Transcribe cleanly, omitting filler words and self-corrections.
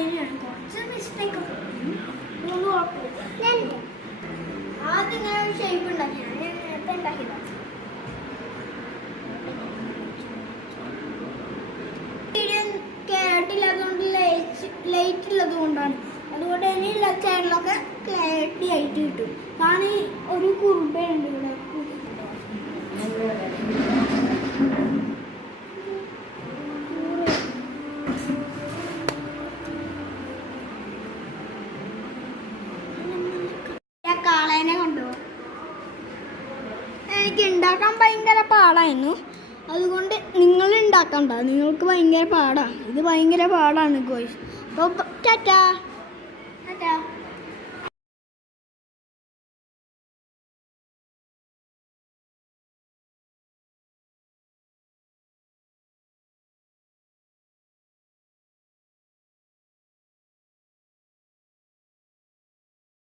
സൗകര്യമാണ്. കുറച്ച് മിസ്റ്റേക്ക് ഒക്കെ ഒന്നും കുഴപ്പമില്ല. ഞാൻ ആദ്യം ഇങ്ങനെ ഒരു ഷേപ്പ് ഉണ്ടാക്കി ഞാൻ നേരത്തെ ഉണ്ടാക്കിയതാണ്. കേരളത്തിലതുകൊണ്ട് ലൈറ്റ് ഉള്ളത് കൊണ്ടാണ്. അതുകൊണ്ട് ഇനിയുള്ള ചാനലൊക്കെ ക്ലാരിറ്റി ആയിട്ട് കിട്ടും. കാരണം ഒരു കുറുമ്പയുണ്ട് ഇവിടെ. കാളേനെ കൊണ്ടുപോകും. എനിക്ക് ഉണ്ടാക്കാൻ ഭയങ്കര പാടായിരുന്നു. അതുകൊണ്ട് നിങ്ങൾ ഉണ്ടാക്കണ്ട, നിങ്ങൾക്ക് ഭയങ്കര പാടാണ്. ഇത് ഭയങ്കര പാടാണ് ഗോയ്സ്. അപ്പോൾ ടാറ്റാ.